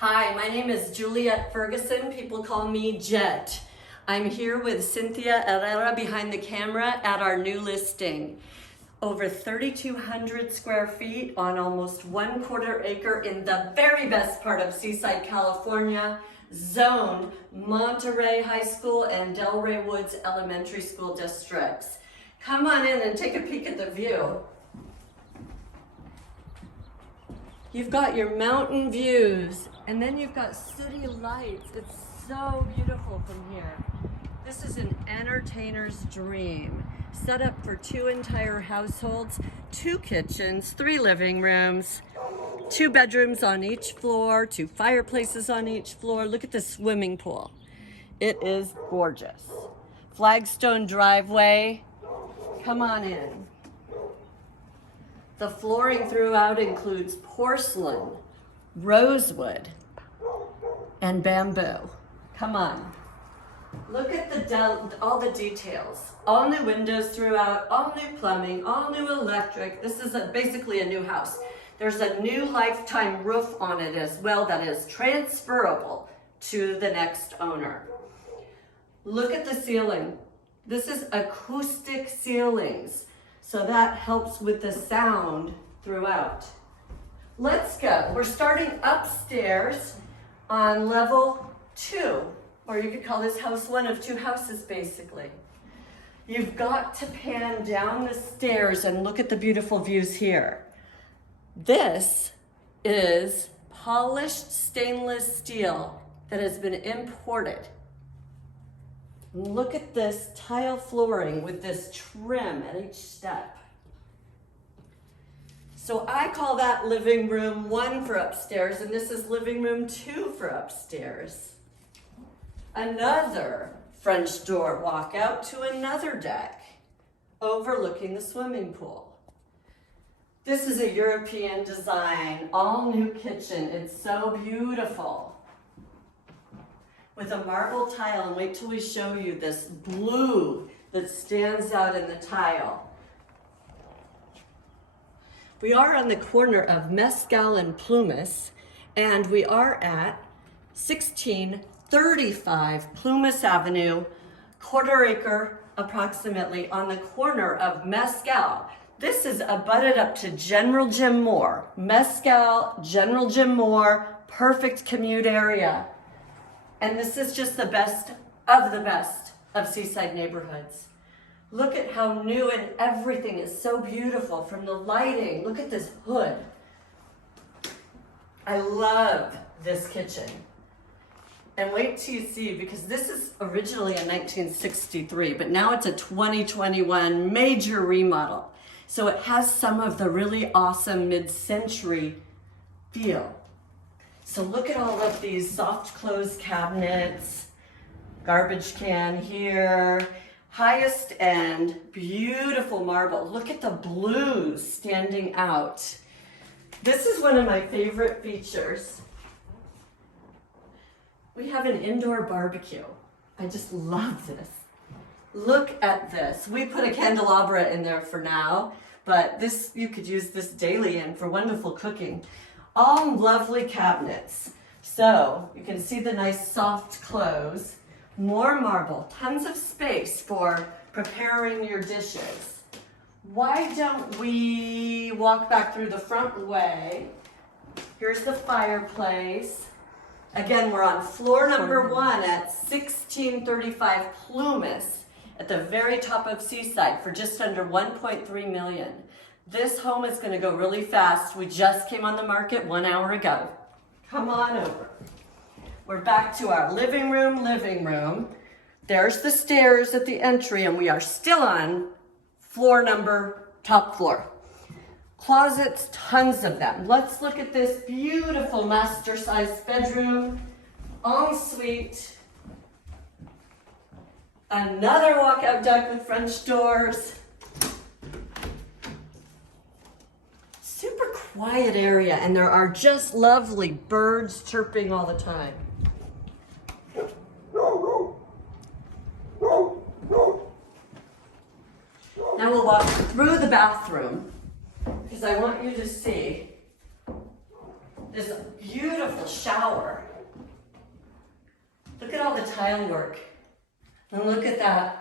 Hi, my name is Juliet Ferguson. People call me Jet. I'm here with Cynthia Herrera behind the camera at our new listing. Over 3,200 square feet on almost 1/4 acre in the very best part of Seaside, California, zoned Monterey High School and Delray Woods Elementary School districts. Come on in and take a peek at the view. You've got your mountain views, and then you've got city lights. It's so beautiful from here. This is an entertainer's dream. Set up for 2 entire households, 2 kitchens, 3 living rooms, 2 bedrooms on each floor, 2 fireplaces on each floor. Look at the swimming pool. It is gorgeous. Flagstone driveway. Come on in. The flooring throughout includes porcelain, rosewood, and bamboo. Come on. Look at all the details. All new windows throughout, all new plumbing, all new electric. This is basically a new house. There's a new lifetime roof on it as well that is transferable to the next owner. Look at the ceiling. This is acoustic ceilings. So that helps with the sound throughout. Let's go. We're starting upstairs on level 2, or you could call this house one of 2 houses basically. You've got to pan down the stairs and look at the beautiful views here. This is polished stainless steel that has been imported. Look at this tile flooring with this trim at each step. So I call that living room 1 for upstairs, and this is living room 2 for upstairs. Another French door walkout to another deck overlooking the swimming pool. This is a European design, all new kitchen. It's so beautiful. With a marble tile, and wait till we show you this blue that stands out in the tile. We are on the corner of Mescal and Plumas, and we are at 1635 Plumas Avenue, 1/4 acre approximately, on the corner of Mescal. This is abutted up to General Jim Moore. Mescal, General Jim Moore, perfect commute area. And this is just the best of Seaside neighborhoods. Look at how new, and everything is so beautiful from the lighting. Look at this hood. I love this kitchen. And wait till you see, because this is originally a 1963, but now it's a 2021 major remodel. So it has some of the really awesome mid-century feel. So look at all of these soft close cabinets, garbage can here, highest end, beautiful marble. Look at the blues standing out. This is one of my favorite features. We have an indoor barbecue. I just love this. Look at this. We put a candelabra in there for now, but this, you could use this daily and for wonderful cooking. All lovely cabinets. So you can see the nice soft close, more marble, tons of space for preparing your dishes. Why don't we walk back through the front way? Here's the fireplace. Again, we're on floor number 1 at 1635 Plumas at the very top of Seaside for just under 1.3 million. This home is going to go really fast. We just came on the market 1 hour ago. Come on over. We're back to our living room. There's the stairs at the entry, and we are still on top floor. Closets, tons of them. Let's look at this beautiful master-sized bedroom, ensuite. Another walkout deck with French doors. Super quiet area, and there are just lovely birds chirping all the time. Now we'll walk through the bathroom because I want you to see this beautiful shower. Look at all the tile work. And look at that.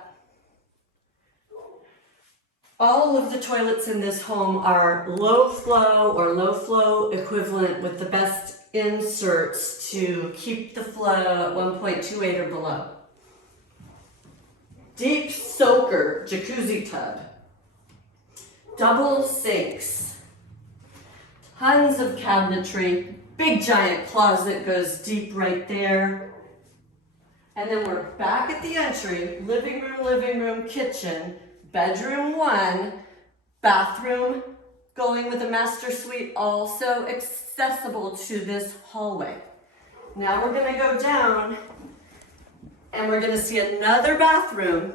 All of the toilets in this home are low flow or low flow equivalent with the best inserts to keep the flow at 1.28 or below. Deep soaker jacuzzi tub. Double sinks. Tons of cabinetry. Big giant closet goes deep right there. And then we're back at the entry. Living room, kitchen. Bedroom 1. Bathroom going with a master suite, also accessible to this hallway. Now we're going to go down and we're going to see another bathroom.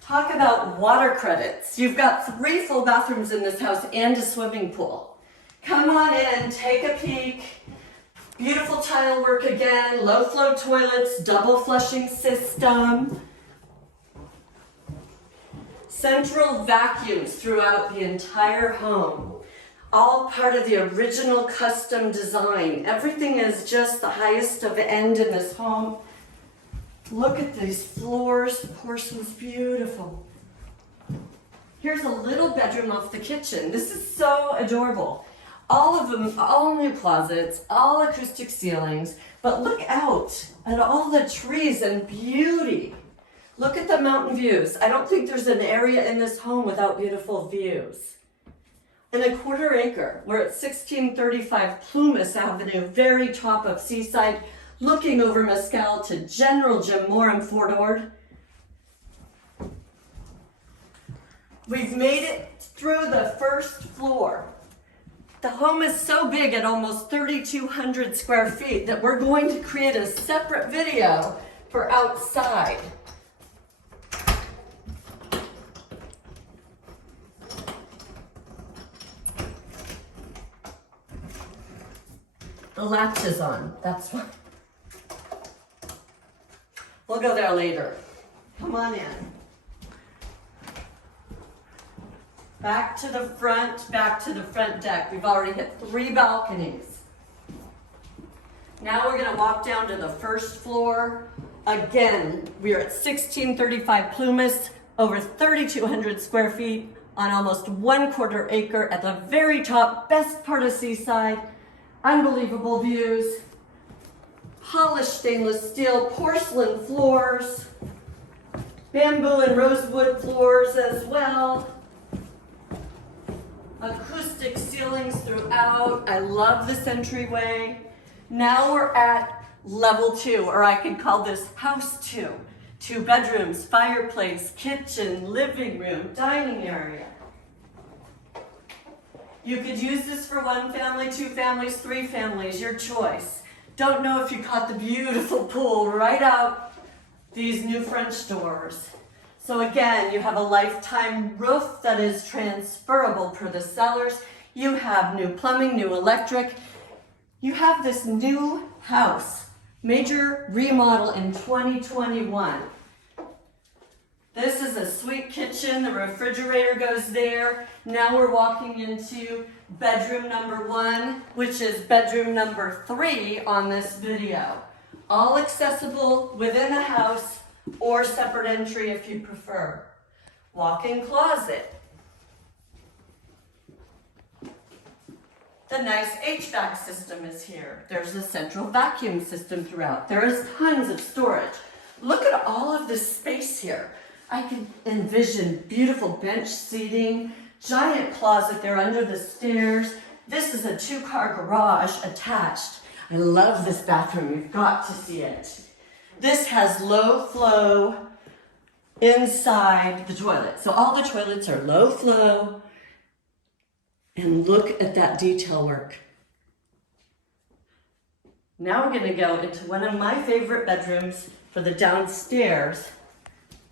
Talk about water credits. You've got 3 full bathrooms in this house and a swimming pool. Come on in, take a peek. Beautiful tile work again, low flow toilets, double flushing system. Central vacuums throughout the entire home. All part of the original custom design. Everything is just the highest of end in this home. Look at these floors. The porcelain's beautiful. Here's a little bedroom off the kitchen. This is so adorable. All of them, all new closets, all acoustic ceilings. But look out at all the trees and beauty. Look at the mountain views. I don't think there's an area in this home without beautiful views. And a 1/4 acre. We're at 1635 Plumas Avenue, very top of Seaside, looking over Mescal to General Jim Moore and Fort Ord. We've made it through the first floor. The home is so big at almost 3,200 square feet that we're going to create a separate video for outside. The latch is on, that's why. We'll go there later. Come on in. Back to the front deck. We've already hit 3 balconies. Now we're gonna walk down to the first floor. Again, we are at 1635 Plumas, over 3,200 square feet on almost 1/4 acre at the very top, best part of Seaside. Unbelievable views. Polished stainless steel porcelain floors. Bamboo and rosewood floors as well. Acoustic ceilings throughout. I love this entryway. Now we're at level 2, or I could call this house 2. 2 bedrooms, fireplace, kitchen, living room, dining area. You could use this for 1 family, 2 families, 3 families, your choice. Don't know if you caught the beautiful pool right out these new French doors. So again, you have a lifetime roof that is transferable per the sellers. You have new plumbing, new electric. You have this new house, Major Remodel in 2021. This is a sweet kitchen. The refrigerator goes there. Now we're walking into bedroom number 1, which is bedroom number 3 on this video. All accessible within the house or separate entry if you prefer. Walk-in closet. The nice HVAC system is here. There's a central vacuum system throughout. There is tons of storage. Look at all of this space here. I can envision beautiful bench seating, giant closet there under the stairs. This is a 2-car garage attached. I love this bathroom. You've got to see it. This has low flow inside the toilet. So all the toilets are low flow. And look at that detail work. Now we're going to go into one of my favorite bedrooms for the downstairs.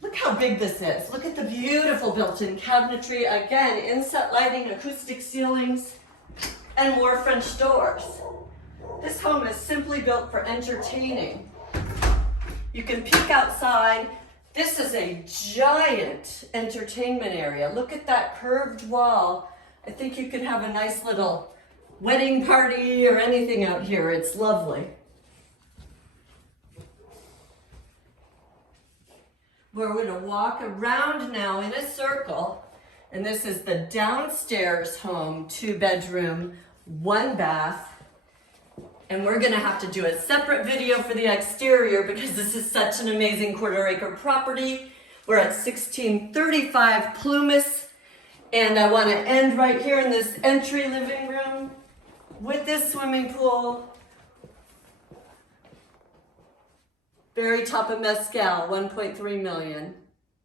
Look how big this is. Look at the beautiful built-in cabinetry. Again, inset lighting, acoustic ceilings, and more French doors. This home is simply built for entertaining. You can peek outside. This is a giant entertainment area. Look at that curved wall. I think you could have a nice little wedding party or anything out here. It's lovely. We're going to walk around now in a circle, and this is the downstairs home, 2-bedroom, 1 bath. And we're going to have to do a separate video for the exterior because this is such an amazing 1/4 acre property. We're at 1635 Plumas, and I want to end right here in this entry living room with this swimming pool. Very top of Mescal, 1.3 million.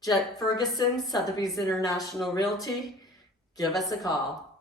Jet Ferguson, Sotheby's International Realty. Give us a call.